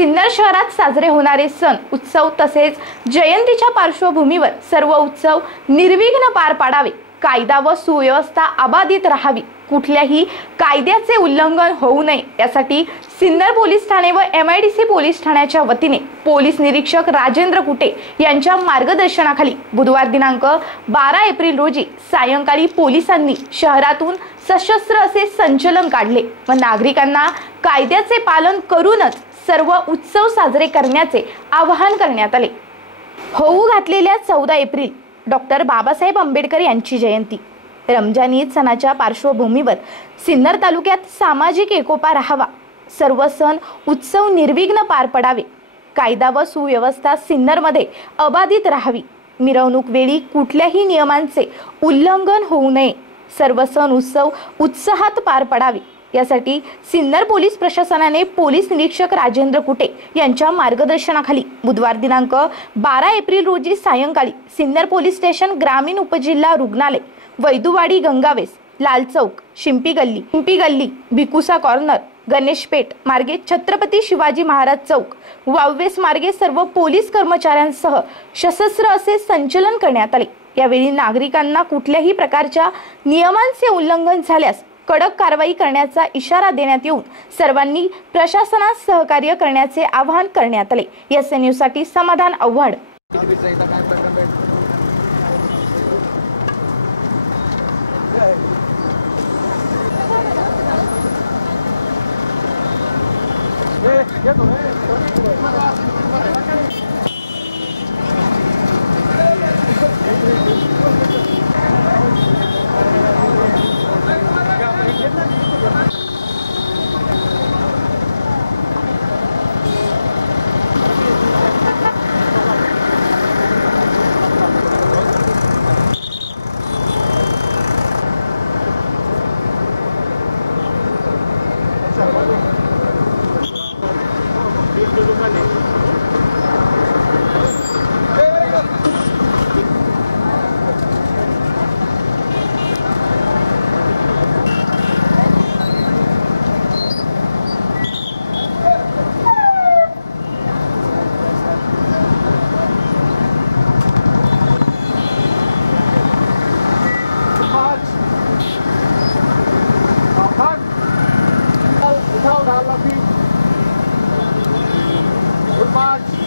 सिन्नर शहरात साजरे होणारे सण उत्सव तसेच जयंतीच्या पार्श्वभूमीवर सर्व उत्सव निर्विघ्न पार पाडावे, कायदा व सुव्यवस्था अबाधित राहावी, कुठल्याही कायद्याचे उल्लंघन होऊ नये यासाठी सिन्नर पोलीस ठाणे व MIDC पोलीस ठाण्याच्या वतीने पोलीस निरीक्षक राजेंद्र कुटे यांच्या मार्गदर्शनाखाली बुधवार दिनांक 12 एप्रिल रोजी सायंकाळी पोलिसांनी शहरातून सशस्त्र असे संचलन काढले व नागरिकांना कायद्याचे पालन करूनच सर्व उत्सव साजरे करण्याचे आवाहन करण्यात आले। होऊ घातलेल्या 14 एप्रिल डॉक्टर बाबासाहेब आंबेडकर यांची जयंती, रमजान ईद सणाच्या पार्श्वभूमीवर सिन्नर तालुक्यात सामाजिक एकोपा राहावा, सर्व सण उत्सव निर्विघ्न पार पडावे, कायदा व सुव्यवस्था सिन्नरमध्ये अबाधित राहावी, मिरवणूक वेळी कुठल्याही नियमांचे उल्लंघन होऊ नये, सर्व सण उत्सव उत्साहात पार पडावे यासाठी सिन्नर पोलीस प्रशासनाने पोलीस निरीक्षक राजेंद्र कुटे यांच्या मार्गदर्शनाखाली बुधवार दिनांक 12 एप्रिल रोजी सायंकाळी सिन्नर पोलीस स्टेशन, ग्रामीण उपजिल्हा रुग्णालय, वैदुवाडी, गंगावेस, लाल चौक, शिंपी गल्ली, भिकुसा कॉर्नर, गणेश पेठ मार्गे छत्रपती शिवाजी महाराज चौक, वाववेस मार्गे सर्व पोलीस कर्मचाऱ्यांसह सशस्त्र असे संचलन करण्यात आले। यावेळी नागरिकांना कुठल्याही प्रकारच्या नियमांचे उल्लंघन झाल्यास कडक कारवाई करण्याचा इशारा देण्यात येऊन सर्वांनी प्रशासनास सहकार्य करण्याचे आवाहन करण्यात आले। एस न्यूज साठी समाधान आव्हाड। Good march.